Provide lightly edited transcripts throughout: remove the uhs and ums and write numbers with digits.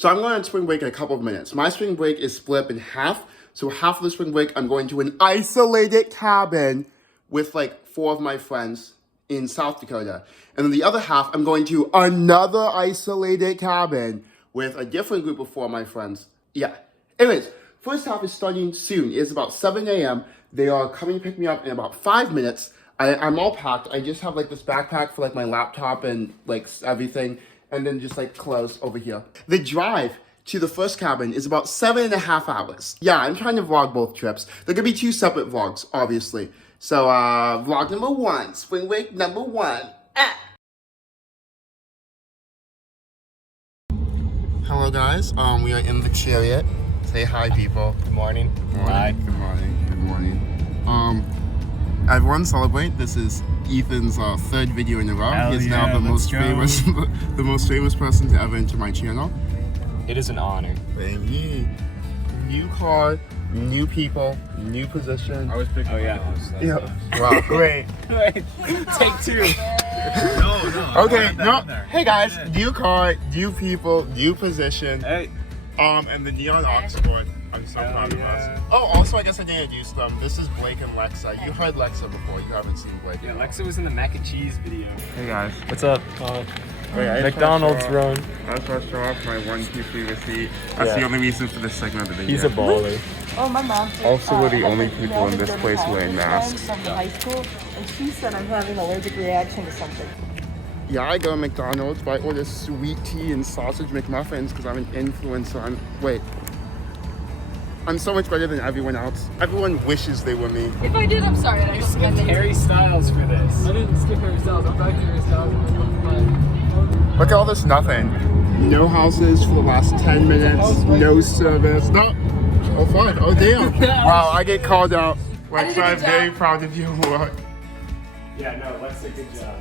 So I'm going on spring break in a couple of minutes. My spring break is split in half. So half of the spring break, I'm going to an isolated cabin with like 4 of my friends in South Dakota. And then the other half, I'm going to another isolated cabin with a different group of 4 of my friends. Yeah. Anyways, first half is starting soon. It's about 7 a.m. They are coming to pick me up in about 5 minutes. I'm all packed. I just have like this backpack for like my laptop and like everything. And then just like clothes over here. The drive to the first cabin is about 7.5 hours. Yeah, I'm trying to vlog both trips. They're gonna be 2 separate vlogs, obviously. So, vlog number 1, spring break number 1. Hello guys, we are in the chariot. Say hi, people. Good morning. Hi. Good morning. Good morning. Everyone celebrate. This is Ethan's 3rd video in a row. Hell He's yeah, now the most famous, the most famous person to ever enter my channel. It is an honor. Thank you. New car, new people, new position. I was picking. Oh yeah. Yeah. Wow. Great. Wait, take 2. No. Okay. No. Hey guys. New car, new people, new position. Hey. And the neon Oxford. I'm so proud of us. Oh, also, I guess I didn't introduce them. This is Blake and Lexa. You heard Lexa before. You haven't seen Blake. Yeah, Lexa was in the mac and cheese video. Hey guys. What's up? Wait, McDonald's run. I just want to show off my 1, 2, 3 receipt. That's the only reason for this segment of the video. He's a baller. Oh, my mom. Also, we're the only people in this place wearing masks. From high school, and she said I'm having an allergic reaction to something. Yeah, I go to McDonald's, but I order sweet tea and sausage McMuffins because I'm an influencer. I'm so much better than everyone else. Everyone wishes they were me. If I did, I'm sorry. I just Skipped Harry Styles for this. I didn't skip Harry Styles. I'm back to Harry Styles. Look at all this nothing. No houses for the last 10 minutes. No service. No. Oh, fun. Oh, damn. Wow, I get called out. Lexa, I'm very proud of your work. Yeah, no, Lexa, good job.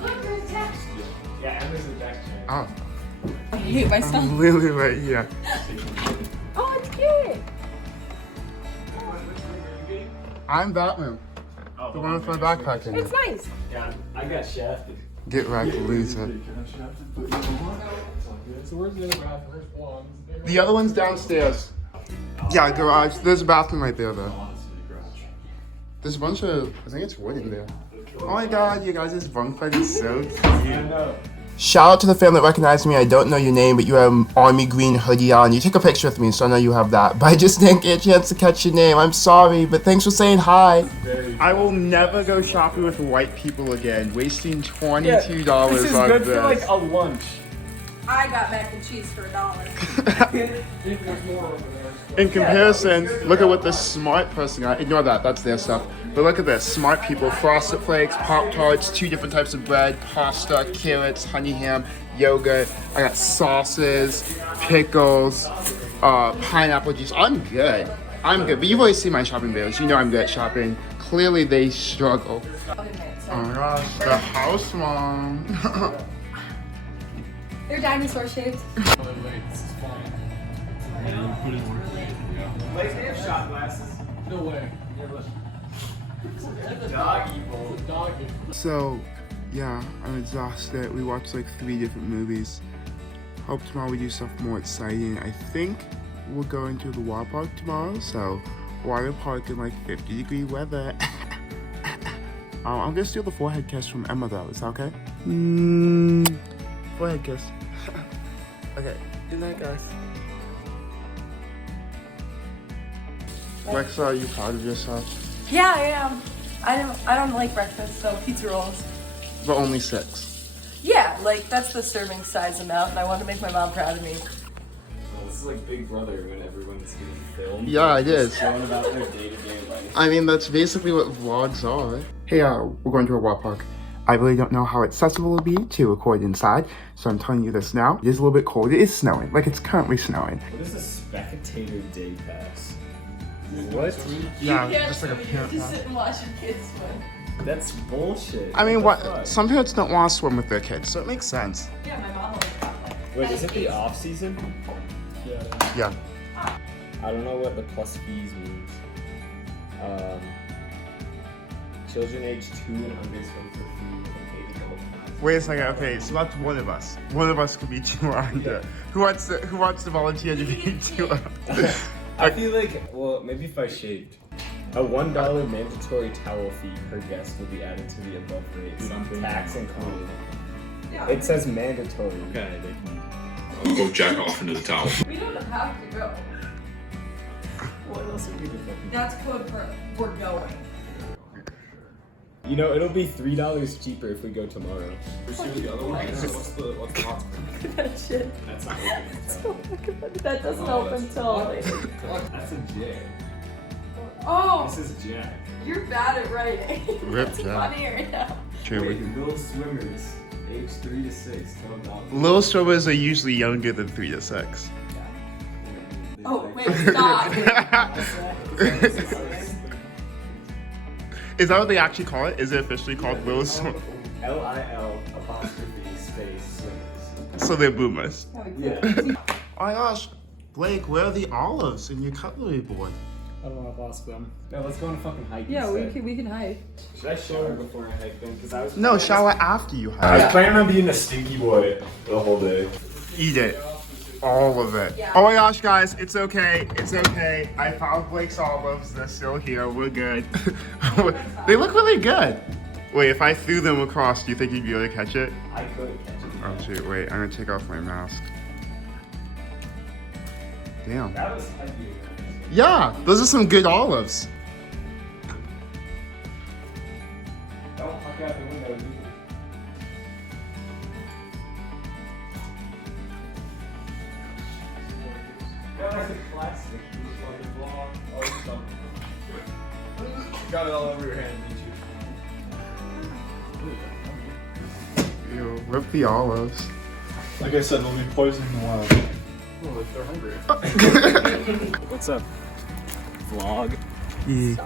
Look, there's a text. Yeah, and there's a deck chair. Oh, I hate myself. I'm literally right here. Oh, it's cute. I'm Batman. Oh, The one with my backpack in It's it. nice. Yeah, I got shafted. Get wrecked, loser. So where's the other bathroom? Where's one? The other one's downstairs. Yeah, garage. There's a bathroom right there, though. There's a bunch of, I think it's wood in there. Oh my god, you guys' bunk bed is so cute. Shout out to the fan that recognized me. I don't know your name, but you have an army green hoodie on. You took a picture with me, so I know you have that. But I just didn't get a chance to catch your name. I'm sorry, but thanks for saying hi. I will never go shopping with white people again. Wasting $22 This is on good this. for like a lunch. I got mac and cheese for $1. There's more over there. In comparison, look at what the smart person got. Ignore that, that's their stuff. But look at this, smart people, Frosted Flakes, Pop-Tarts, 2 different types of bread, pasta, carrots, honey ham, yogurt. I got sauces, pickles, pineapple juice. I'm good. But you've always seen my shopping videos. You know I'm good at shopping. Clearly they struggle. Oh my gosh, the house mom. They're dinosaur shaped. This is fun. Like, they have shot glasses. No way. Doggy bowl. Doggy. So, yeah, I'm exhausted. We watched like 3 different movies. Hope tomorrow we do stuff more exciting. I think we're going to the water park tomorrow. So, water park in like 50-degree weather. I'm gonna steal the forehead kiss from Emma though. Is that okay? Forehead kiss. Okay. Good night, guys. Lexa, are you proud of yourself? Yeah, I am. I don't like breakfast, so pizza rolls. But only 6. Yeah, like that's the serving size amount, and I want to make my mom proud of me. Well, this is like Big Brother when everyone's getting filmed. Yeah, it is. Showing about their day-to-day life. I mean, that's basically what vlogs are. Hey, we're going to a water park. I really don't know how accessible it'll be to record inside, so I'm telling you this now. It is a little bit cold. It is snowing, like it's currently snowing. What is a spectator day pass? What? Yeah, just like a parent Just pass. sit and watch your kids swim. That's bullshit. I mean, What the what? fuck? Some parents don't want to swim with their kids, so it makes sense. Yeah, my mom always got that. Wait, is it the off season? Yeah. I don't know what the plus fees means. Children age 2 and under swim for free with an 80 adult pass. Wait a second. Okay, so that's one of us. One of us could be 200. Who wants to volunteer to be 200? I feel like, well, maybe if I shaved. A $1 mandatory towel fee per guest will be added to the above rates. Tax included. It says mandatory. Okay. I'll go jack off into the towel. We don't have to go. What else are we doing? That's code for we're going. You know, it'll be $3 cheaper if we go tomorrow. Pursue the other one. What's the hot spring? That shit. That's not open. That doesn't open till. That's a J. Oh, This is Jack. you're bad at writing. Rip That's Jack. funny right now. Wait, Little Swimmers, age 3 to 6, $12. Little swimmers are usually younger than 3 to 6. Oh, wait, stop. Is that what they actually call it? Is it officially called Little Swimmers? LIL apostrophe space swimmers. So they're boomers. Yeah. Oh my gosh, Blake, where are the olives in your cutlery board? I don't want to boss them. No, let's go on a fucking hike. Yeah, instead. we can hike. Should I shower before I hike then? Because I was. No, shower after you I was have. planning on being a stinky boy the whole day. Eat it. All of it. Yeah. Oh my gosh, guys, it's okay. It's okay. I found Blake's olives. They're still here. We're good. They look really good. Wait, if I threw them across, do you think you'd be able to catch it? I could catch it. Oh shoot, wait, I'm gonna take off my mask. Damn. That was heavy. Yeah, those are some good olives. Don't fuck out the window. That was a plastic. Got it all over your hand, didn't you? Ew, rip the olives. Like I said, we'll be poisoning the wild. Oh, if they're hungry. What's up, vlog? Yeah.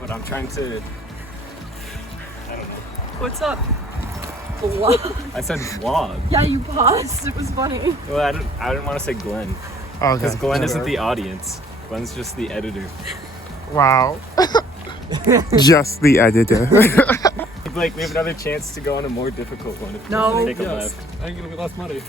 But I'm trying to. I don't know. What's up? What? I said vlog. Yeah, you paused. It was funny. Well, I didn't want to say Glenn Okay. because Glenn isn't the audience. Glenn's just the editor. Wow. Just the editor. Like we have another chance to go on a more difficult one. If No. we take a Yes. left. I ain't gonna be less money.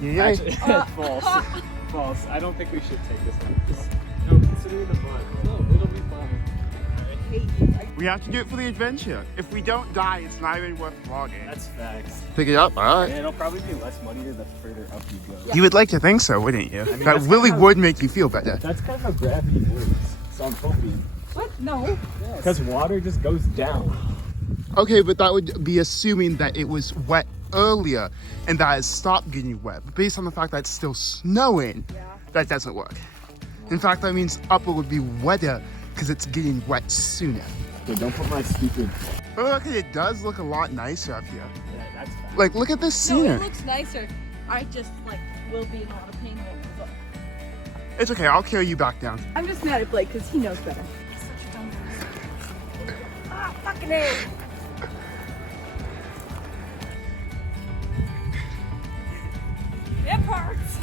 Yeah. Actually, false. False. I don't think we should take this one. Just, no, considering the fun. No, it'll be fine. We have to do it for the adventure. If we don't die, it's not even worth vlogging. That's facts. Pick it up, alright. And it'll probably be less money the further up you go. You would like to think so, wouldn't you? mean, That that's really kind of- would make you feel better. That's kind of how gravity works. So I'm hoping. What? No. Because water just goes down. Okay, but that would be assuming that it was wet earlier and that it stopped getting wet. But based on the fact that it's still snowing, that doesn't work. In fact, that means upper would be wetter because it's getting wet sooner. Okay, don't put my stupid. But look, it does look a lot nicer up here. Yeah, that's fine. Like, look at this No, scenery. it looks nicer. I just will be in a lot of pain when we look. It's okay, I'll carry you back down. I'm just mad at Blake because he knows better. He's such a dumb person. Ah, fucking A. It hurts.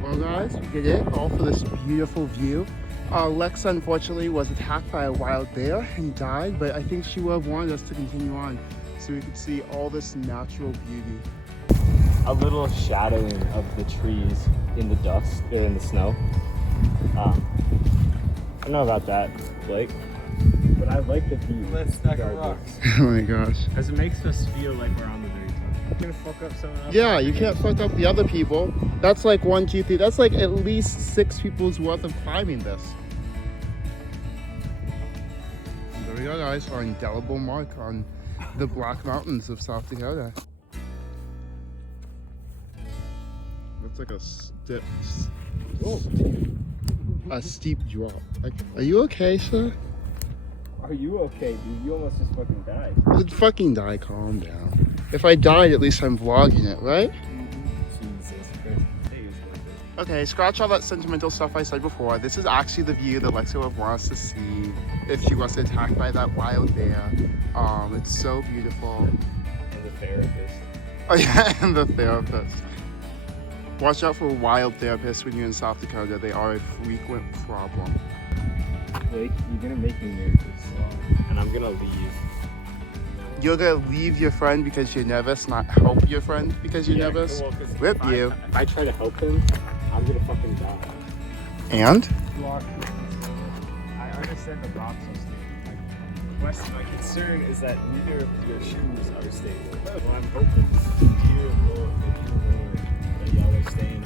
Well guys, we did it, all for this beautiful view. Lexa unfortunately was attacked by a wild bear and died, but I think she would have wanted us to continue on so we could see all this natural beauty. A little shadowing of the trees in the dust or in the snow. I don't know about that, Blake, but I like the view. Let's stack of regardless. rocks. Oh my gosh. Because it makes us feel like we're on the very top. I'm gonna fuck up someone else. Yeah, you can't fuck up the other people. That's like 1, 2, 3, that's like at least 6 people's worth of climbing this. There we go guys, our indelible mark on the Black Mountains of South Dakota. That's like a steep drop. Like, are you okay, sir? Are you okay, dude? You almost just fucking died. I'd fucking die, calm down. If I died, at least I'm vlogging it, right? Jesus Christ. Hey, it's worth Okay, scratch all that sentimental stuff I said before. This is actually the view that Lexa would want us to see if she wasn't attacked by that wild bear. It's so beautiful. And the therapist. Oh yeah, and the therapist. Watch out for wild therapists when you're in South Dakota. They are a frequent problem. Blake, you're gonna make me nervous, and I'm gonna leave. You're gonna leave your friend because you're nervous, not help your friend because you're nervous? Well, 'cause Rip you. If I try to help him, I'm gonna fucking die. And? I understand the rocks are stable. My concern is that neither of your shoes are stable. Well, I'm hoping that y'all are staying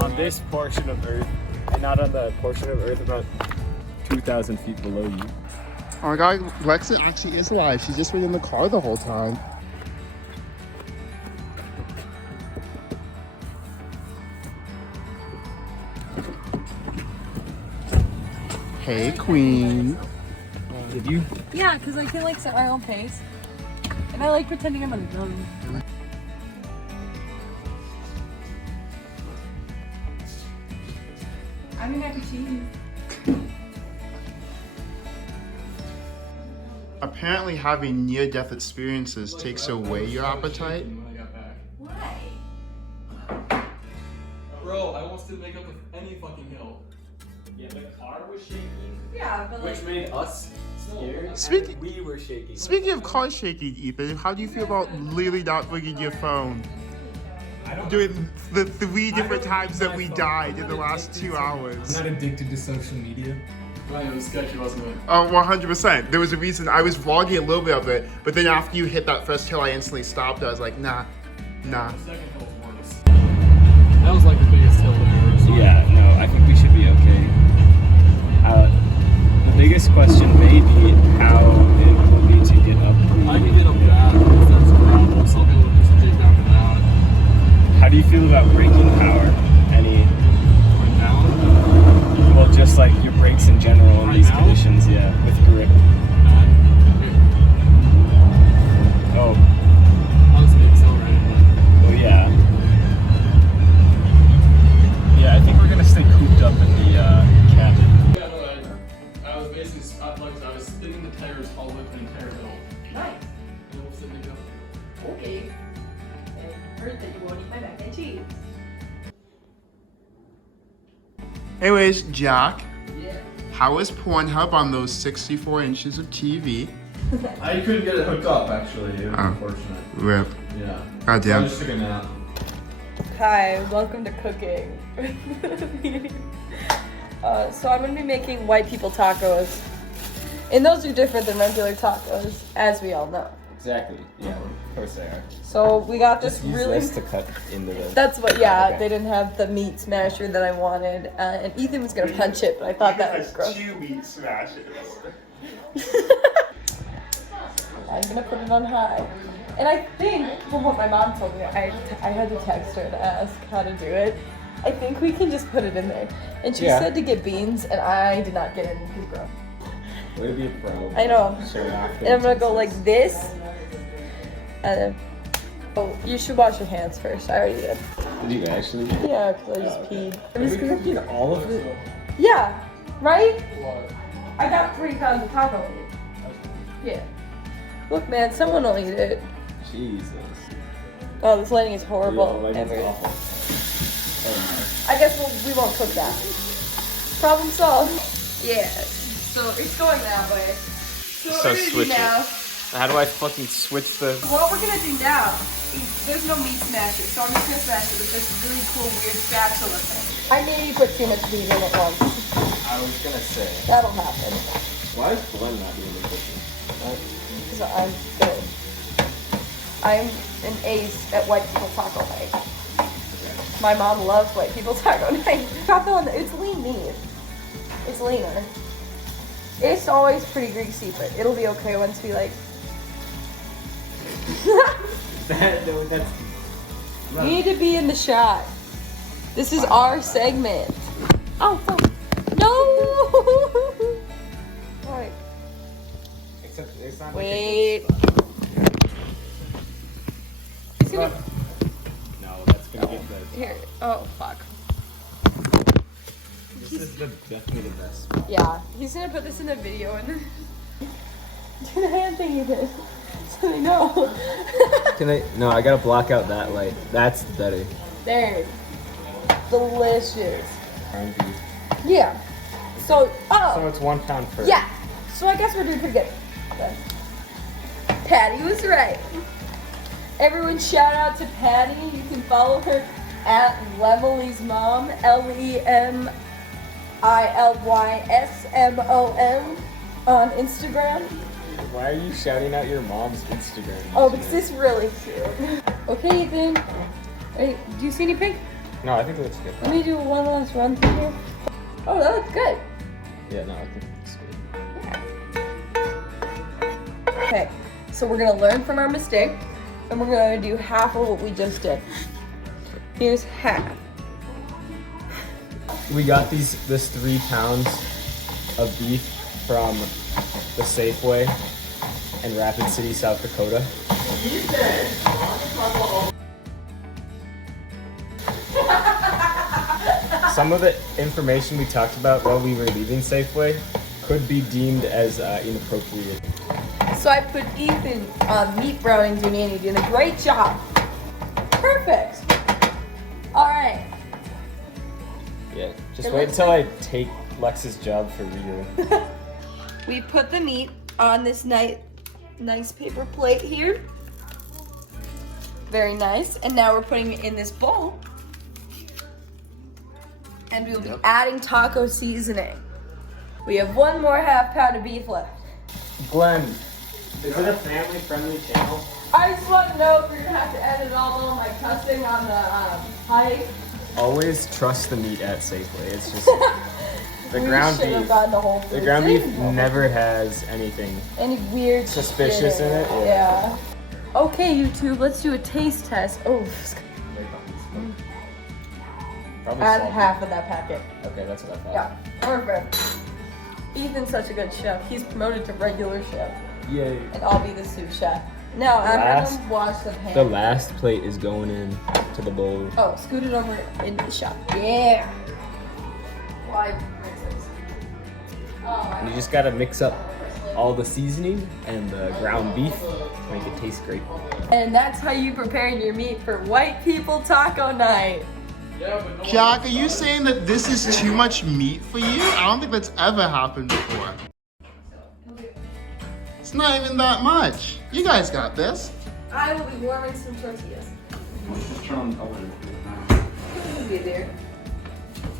on this portion of Earth, and not on the portion of Earth about 2,000 feet below you. Oh my god, Lexa actually is alive. She's just been in the car the whole time. Hey, Queen. Did you? Yeah, because I can like set my own pace. And I like pretending I'm alone. I'm an happy cheese. Apparently having near-death experiences takes away your appetite. Why? Bro, I almost didn't make up with any fucking hill. Yeah, the car was shaking, Yeah, but which made us scared. Speaking- and we were shaking. Speaking of car shaking, Ethan, how do you feel about literally not bringing your phone? I don't. Doing the 3 different times that we died in the last 2 I'm hours. not addicted to social media. Right, it was sketchy, wasn't it? Oh, 100%. There was a reason I was vlogging a little bit of it, but then after you hit that first hill, I instantly stopped. I was like, nah. The second hill was worse. That was like the biggest hill we've ever seen. Yeah, no, I think we should be okay. The biggest question may be how it will be to get up. I can get up that because that's gravel, so I'll be able to do some dig down for that. How do you feel about braking power? Any? Right now, Well, just like your brakes in general in Right these now? conditions, yeah, with grip. 9. Oh, Obviously accelerated, well, yeah. Yeah, I think we're gonna stay cooped up in the cabin. Yeah, no, I was basically, like, I was spinning the tires all the way to the entire hill. Nice. And almost didn't make it up. Okay. I heard that you won't eat my mac and cheese. Anyways, Jack, Yeah. how was Pornhub on those 64 inches of TV? I couldn't get it hooked up, actually. It was Oh. unfortunate. Rip. Yeah. God damn. I just took a nap. Hi, welcome to cooking. So I'm gonna be making white people tacos. And those are different than regular tacos, as we all know. Exactly. Yeah, of course they are. So we got this Just use really... this to cut into the. That's what, yeah, Okay. they didn't have the meat smasher that I wanted. And Ethan was gonna punch it, but I thought that was gross. 2 meat smashes. I'm gonna put it on high. And I think, from what my mom told me, I had to text her to ask how to do it. I think we can just put it in there. And she Yeah. said to get beans, and I did not get any because gross. Way to be a pro. I know. Show it off. And I'm gonna go like this. And then, oh, you should wash your hands first. I already did. Did you actually? Yeah, because I just peed. Are we cooking all of it? Yeah, right? I got 3 pounds of taco meat. Yeah. Look, man, someone will eat it. Jesus. Oh, this lighting is horrible. Yeah, Ever. lighting's awful. Oh I guess we won't cook that. Problem solved. Yeah. So it's going that way. So what So we're gonna switch do it. now, no. How do I fucking switch the? what we're gonna do now is there's no meat smasher, so I'm just gonna smash it with this really cool weird spatula thing. I maybe put too much meat in at once. I was gonna say. That'll happen. Why is Glenn not doing the cooking? Because I'm good. I'm an ace at white people taco night. My mom loves white people taco night. Got the one, it's lean meat. It's leaner. It's always pretty greasy, but it'll be okay once we like. That's. You need to be in the shot. This is our segment. Oh, fuck. No! Alright. Except it's not. Wait. No, that's gonna get the. Here. Oh, fuck. definitely the best. Yeah, he's gonna put this in a video and then do the hand thing you did. So they know. Can I? No, I gotta block out that light. That's better. There. Delicious. Ground beef. Yeah. So, So it's 1 pound per. yeah. So I guess we're doing pretty good. Okay. Patty was right. Everyone shout out to Patty. You can follow her at Lemily's Mom, LEMILYSMOM on Instagram. Why are you shouting out your mom's Instagram? Oh, because it's really cute. Okay, Ethan. Wait, do you see any pink? No, I think it looks good. Let me do one last run through here. Oh, that looks good. Yeah, no, I think it's good. Okay, so we're gonna learn from our mistake, and we're gonna do half of what we just did. Here's half. We got this 3 pounds of beef from the Safeway in Rapid City, South Dakota. Some of the information we talked about while we were leaving Safeway could be deemed as inappropriate. So I put Ethan on meat browning duty, and he did a great job. Perfect. All right. Yeah, just It wait looks until I take Lex's job for real. We put the meat on this nice paper plate here. Very nice. And now we're putting it in this bowl. And we'll be adding taco seasoning. We have 1 more half pound of beef left. Glenn, is it a family-friendly channel? I just want to know if you're gonna have to edit all of my cussing on the height. Always trust the meat at Safeway. It's just the We ground should have beef. gotten the whole The food. ground beef Same. never has anything. Any weird Suspicious shit in it? Yeah. Okay, YouTube, let's do a taste test. Oh, Probably add salty. half of that packet. Okay, that's what I thought. Yeah, perfect. Ethan's such a good chef. He's promoted to regular chef, Yay. and I'll be the sous chef. Now I'm Last- gonna wash the pan. The last plate is going in to the bowl. Oh, scoot it over into the shop. Yeah. Why? Oh, You just gotta mix up all the seasoning and the ground beef to make it taste great. and that's how you prepare your meat for white people taco night. Jack, are you saying that this is too much meat for you? I don't think that's ever happened before. It's not even that much. You guys got this. I will be warming some tortillas. It'll be there.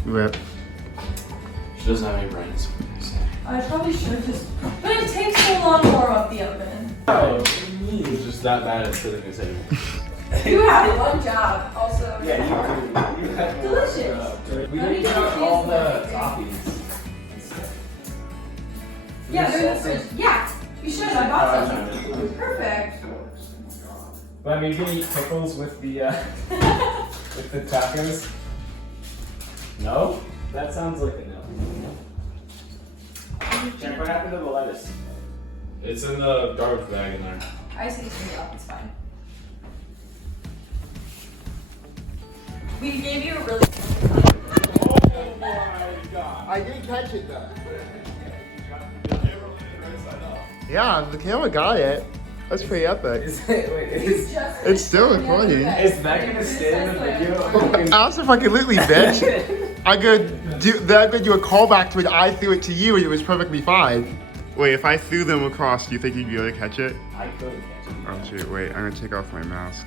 Rip. She doesn't have any brains. I probably should just. But it takes so long to warm up the oven. He's just that bad at sitting his table. You have one job, also. Yeah, you had Delicious. We Don't didn't even put all use the them. toppings. Yeah, they're in the fridge. Yeah, you should. I bought some. Perfect. But I mean, you can eat pickles with the with the tacos. No? That sounds like a no. Check what happened to the lettuce. It's in the garbage bag in there. I see something else. It's fine. We gave you a really. Oh my god. I didn't catch it though. Yeah, the camera got it. That's pretty epic. It's still recording. Is that gonna stay in the video? Absolutely, bitch. I could do a callback to it. I threw it to you and it was perfectly fine. Wait, if I threw them across, do you think you'd be able to catch it? I couldn't catch it. Oh shoot, wait, I'm gonna take off my mask.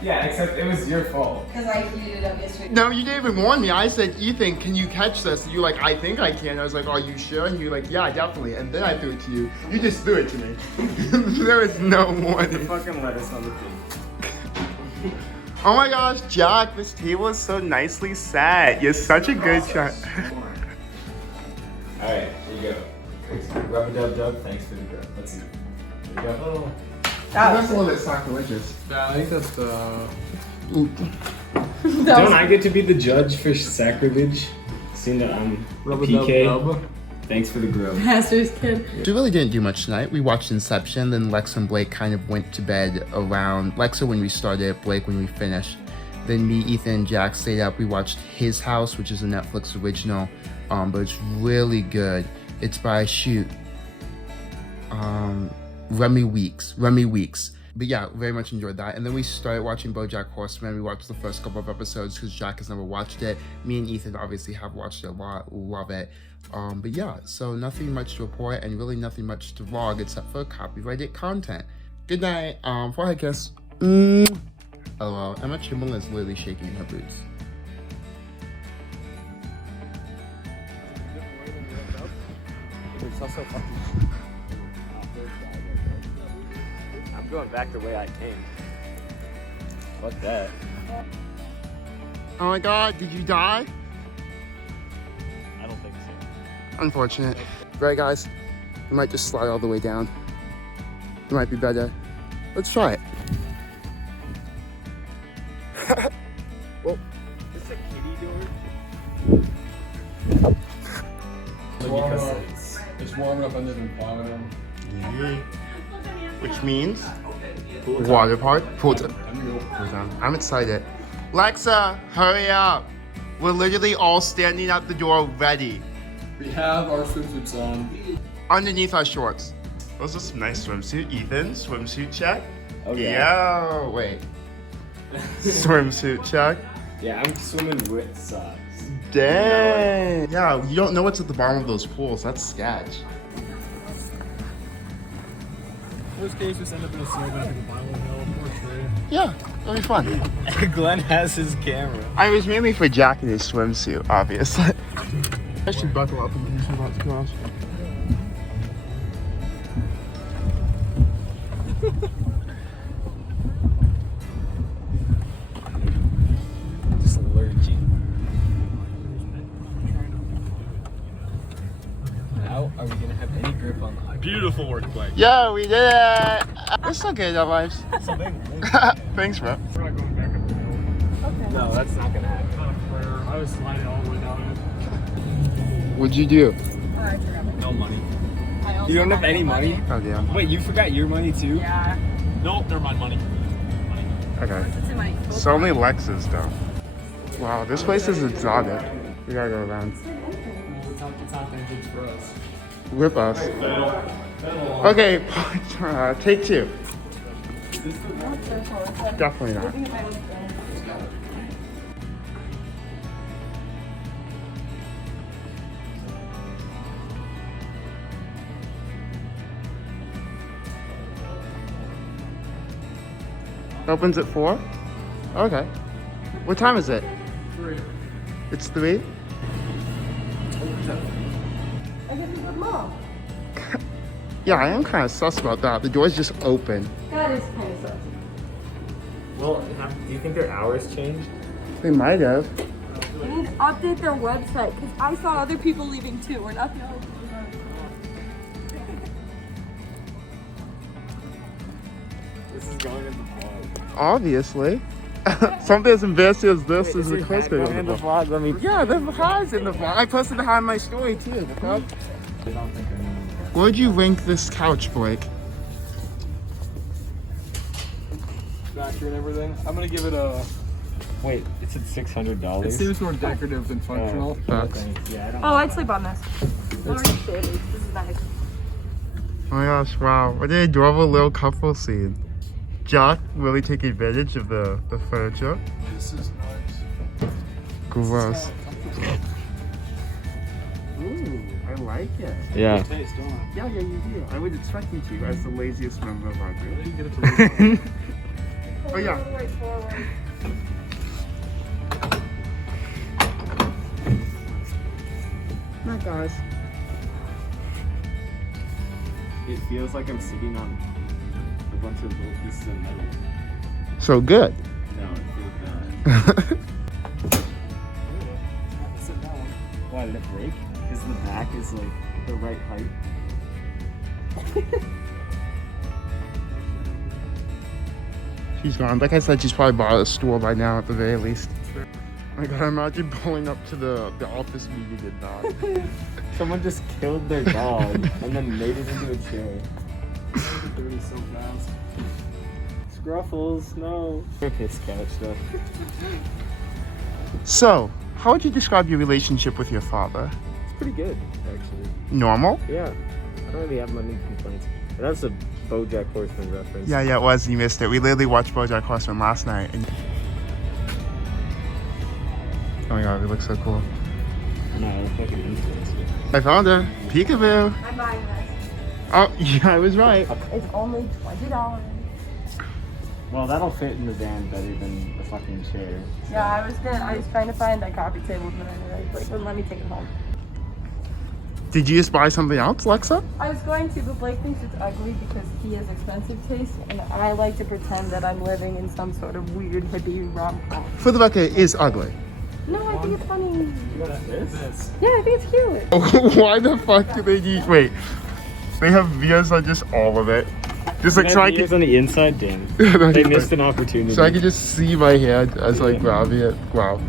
Yeah, except it was your fault. Because I heated it up yesterday. No, you didn't even warn me. I said, Ethan, can you catch this? And you were like, I think I can. I was like, are you sure? And you were like, yeah, definitely. And then I threw it to you. You just threw it to me. There was no warning. Fucking lettuce on the thing. Oh my gosh, Jack, this table is so nicely set. You're such a good shot. Alright, here you go. Rub-a-dub-dub, thanks for the grub. Let's see. Here you go. That's a little bit sacrilegious. Yeah, I think that's Don't I get to be the judge for sacrilege? Seeing that I'm PK. Thanks for the grub. Pastor's kid. We really didn't do much tonight. We watched Inception, then Lexa and Blake kind of went to bed around Lexa when we started, Blake when we finished. Then me, Ethan, and Jack stayed up. We watched His House, which is a Netflix original, but it's really good. It's by Remy Weeks. But yeah, very much enjoyed that. And then we started watching BoJack Horseman. We watched the first couple of episodes because Jack has never watched it. Me and Ethan obviously have watched it a lot, love it. But yeah, so nothing much to report and really nothing much to vlog except for copyrighted content. Good night. Forehead kiss. LOL. Emma Chamberlain is literally shaking in her boots. It's also fucking. I'm going back the way I came. Fuck that. Oh my god, did you die? I don't think so. Unfortunate. Right, guys, we might just slide all the way down. It might be better. Let's try it. Well, Is this a kiddie door? It's warm enough under the bottom. which means water park. Pool time. I'm excited. Lexa, hurry up. We're literally all standing at the door ready. We have our swimsuits on. Underneath our shorts. Those are some nice swimsuit. Ethan, swimsuit check. Oh yeah. Yo, wait. Swimsuit check. Yeah, I'm swimming with socks. Dang. Yeah, you don't know what's at the bottom of those pools. That's sketch. Worst case, just end up in a snowbank at the bottom of the hill. Poor tree. Yeah, it'll be fun. Glenn has his camera. I was mainly for Jack in his swimsuit, obviously. I should buckle up and he's about to cross. Just lurching. Now, are we gonna have any grip on the high? Beautiful work, Blake. Yo, we did it! We're still good in our lives. Thanks, bro. We're not going back up the hill. Okay. No, that's not gonna happen. Not a prayer. I was sliding all the way down it. What'd you do? Oh, I forgot my No money. I also You don't have had any no money? Oh, damn. Wait, you forgot your money too? Yeah. Nope, never mind money. Okay. It's in my So many Lexas, though. Wow, this place is exotic. We gotta go around. It's not that big for us. Whip us. Okay, take two. Definitely not. Opens at 4? Okay. What time is it? 3. It's 3? I guess it's with Mom. Yeah, I am kind of sus about that. The door's just open. That is kind of sus. Well, do you think their hours changed? They might have. They need to update their website because I saw other people leaving too. We're not the only people. This is going in the vlog. Obviously. Something as embarrassing as this is the close going in the vlog. Let me. Yeah, the highs in the vlog. I posted the high in my story too. The fuck? I don't think I know. What would you rank this couch, Blake? Factor and everything. I'm gonna give it a. Wait, it's at $600. It seems more decorative than functional. Facts. Yeah, I don't Oh, I'd sleep on this. This is nice. Oh my gosh, wow. What an adorable little couple scene. Jack really take advantage of the furniture. This is nice. Gross. Ooh, I like it. Yeah. Taste, don't I? Yeah, you do. I would expect you to as the laziest member of our group. You get it to Oh yeah. Right forward. Night, guys. It feels like I'm sitting on a bunch of little pieces of metal. So good. No, it feels bad. Why did it break? Because the back is like the right height. She's gone. Like I said, she's probably bought a stool by now at the very least. Oh my god, imagine pulling up to the office meeting and not. Someone just killed their dog and then made it into a chair. dirty so fast. Gruffles, no. Piss couch though. So, how would you describe your relationship with your father? It's pretty good, actually. Normal? Yeah. I don't really have many complaints. And that's a BoJack Horseman reference. Yeah, it was. You missed it. We literally watched BoJack Horseman last night. And... oh my god, it looks so cool. No, fucking influencer. I found her. Peekaboo. I'm buying this. Oh, yeah, I was right. It's only $20. Well, that'll fit in the van better than the fucking chair. Yeah, I was trying to find that coffee table, but I wouldn't let me take it home. Did you just buy something else, Lexa? I was going to, but Blake thinks it's ugly because he has expensive taste, and I like to pretend that I'm living in some sort of weird hippie rom-com. For the record, it is ugly. No, I think it's funny. You got this? Yeah, I think it's cute. Why the fuck do they need... wait. They have Vias on just all of it. Just like so I can... on the inside, damn. They missed an opportunity. So I can just see my hand as like grabbing it. Wow.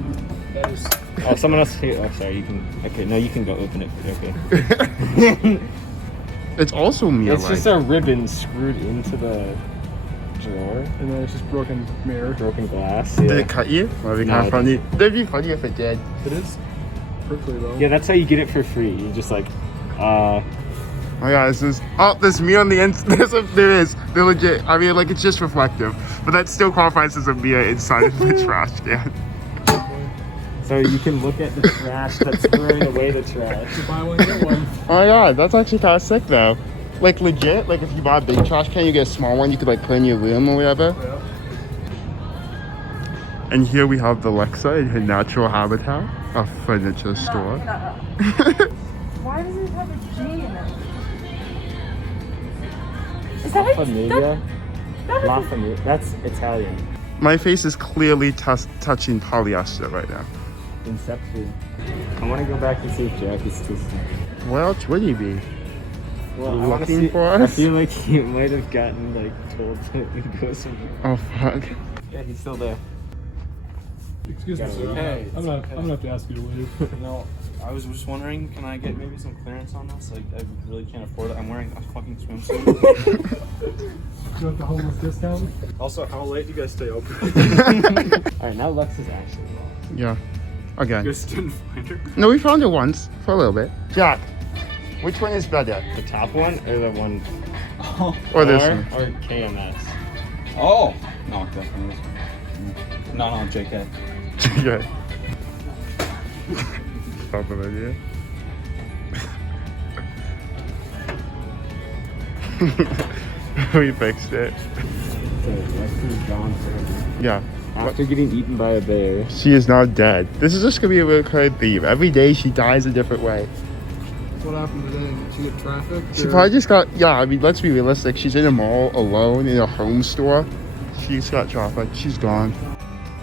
Oh, someone else here. Oh, sorry. You can. Okay, no, you can go open it. Okay. It's also Mia. It's just a ribbon screwed into the drawer. And then it's just broken mirror. Broken glass. Did Yeah. it cut you? That'd be No, kind it of funny. That'd be funny if it did. It is prickly though. Yeah, that's how you get it for free. You just like, Oh yeah, this is... oh, there's Mia on the inside. There is. They're legit. I mean, like, it's just reflective. But that still qualifies as a Mia inside of the trash can. so you can look at the trash that's throwing away the trash. Buy one, get one. Oh my god, that's actually kind of sick though. Like legit, like if you buy a big trash can, you get a small one you could like put in your room or whatever. Yeah. And here we have the Lexa in her natural habitat, a furniture store. Why does it have a G in it? Is that Familia? that La Familia. That's Italian. My face is clearly touching polyester right now. Inception. I want to go back and see if Jack is still sleeping. Where else would he be? Well, Looking for I us? feel like he might have gotten like told to go somewhere. Oh fuck. Yeah, he's still there. Excuse me, Yeah, sir. hey, I'm gonna have to ask you to leave. No, I was just wondering, can I get maybe some clearance on this? Like, I really can't afford it. I'm wearing a fucking swimsuit. You want the homeless discount? Also, how late do you guys stay open? Alright, now Lex is actually lost. Yeah. Again. You guys didn't find her? No, we found it once for a little bit. Jack, which one is better? The top one or the one Or this R one? or KMS? Oh! No, definitely this one. No, JK. Okay. Stop an idea. We fixed it. So Lex is gone forever. Yeah. After getting eaten by a bear. She is now dead. This is just gonna be a real card theme. Every day she dies a different way. What happened today? Did she get traffic? She probably just got, yeah, I mean, let's be realistic. She's in a mall alone in a home store. She's got traffic. She's gone.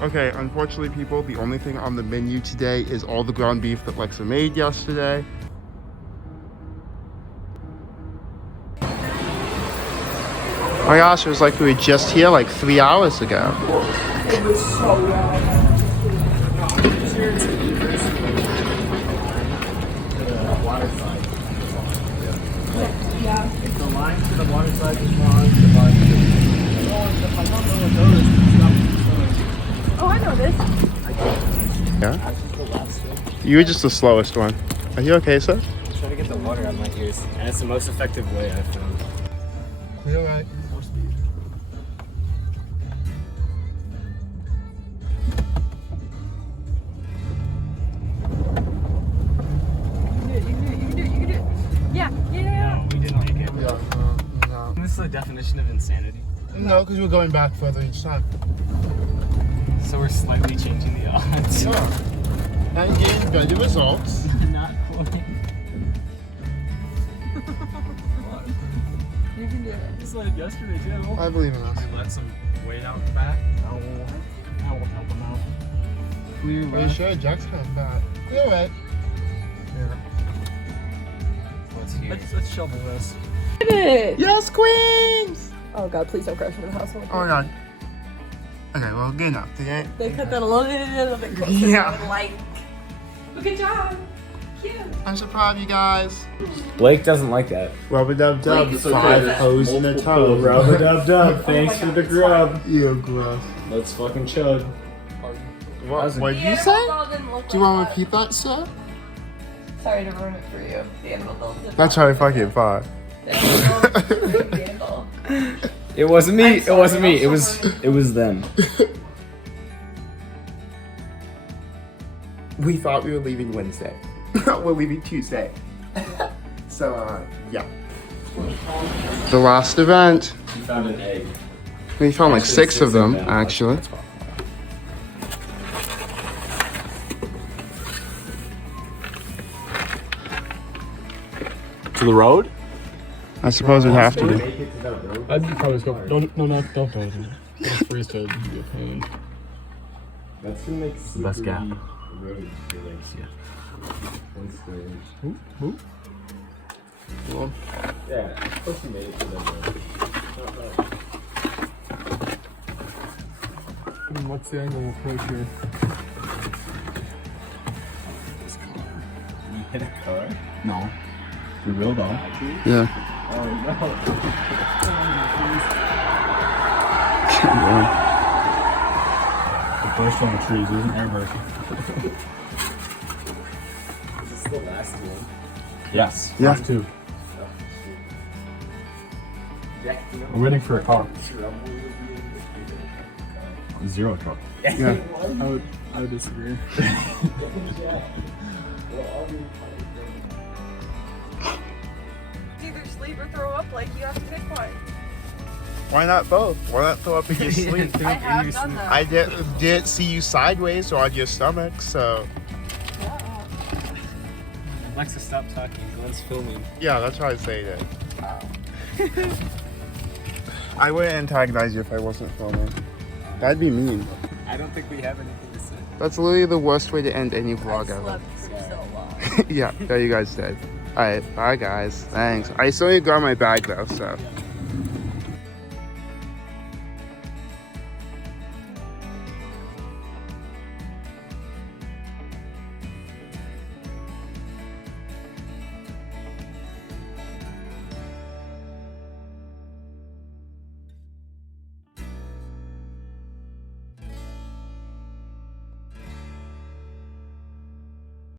Okay, unfortunately, people, the only thing on the menu today is all the ground beef that Lexa made yesterday. Oh my gosh, it was like we were just here like 3 hours ago. It was so long. Yeah. If the line to the water side is long, the line to the... Oh, I know this. Yeah? You were just the slowest one. Are you okay, sir? I'm trying to get the water out of my ears. And it's the most effective way I've found. You alright? Yeah, yeah. We didn't make it. Yeah. No. This is the definition of insanity. No, because we're going back further each time. So we're slightly changing the odds. Yeah. And getting better results. Not quite. You can do it. It's like yesterday, too. I believe in us. Let some weight out the back. I will help him out. Clear Are you sure? Jack's kind of fat. You alright? What's here? Let's shovel this. Yes, queens! Oh god, please don't crash into the house. Oh my god. Okay, well, good enough. Okay? They cut that a little bit closer. Yeah. I would like. But good job. I'm so proud of you guys. Blake doesn't like that. Rub-a-dub-dub. Blake, 5 hoes in a tub. Rub-a-dub-dub. Thanks for the grub. Ew, gross. Let's fucking chug. What did you say? Do you want to repeat that, sir? Sorry to ruin it for you. The animal dolls did That's not- how I fucking thought. The animal dolls did not handle. It wasn't me. I'm It sorry, wasn't me. I'm so It was them. We thought we were leaving Wednesday. We're leaving Tuesday. So, yeah. The last event. You found an egg. We found like 6 of them, them. actually. To the road? I suppose we'd have to. I'd probably just go. Don't throw it. Don't freeze to be a pain. That's gonna make The best gap. road for Lexa. Once Well, yeah, of course you made it to the road. what's the angle of approach here? You hit a car? No. The real dog. Yeah. Oh no. The burst on the trees isn't airburst. Is this the last one? Yes. Yeah. Last 2. We're waiting for a car. Zero truck. Yeah. I would disagree. Either sleep or throw up, like you have to pick one. Why not both? Why not throw up in your sleep? I have done that. I didn't see you sideways or on your stomach, so Lexa, stop talking. Glenn's filming. yeah, that's why I say that. I wouldn't antagonize you if I wasn't filming. That'd be mean. I don't think we have anything to say. That's literally the worst way to end any I vlog ever. slept for so long. Yeah, there you guys did. Alright, bye guys. Thanks. I still need to grab my bag though, so.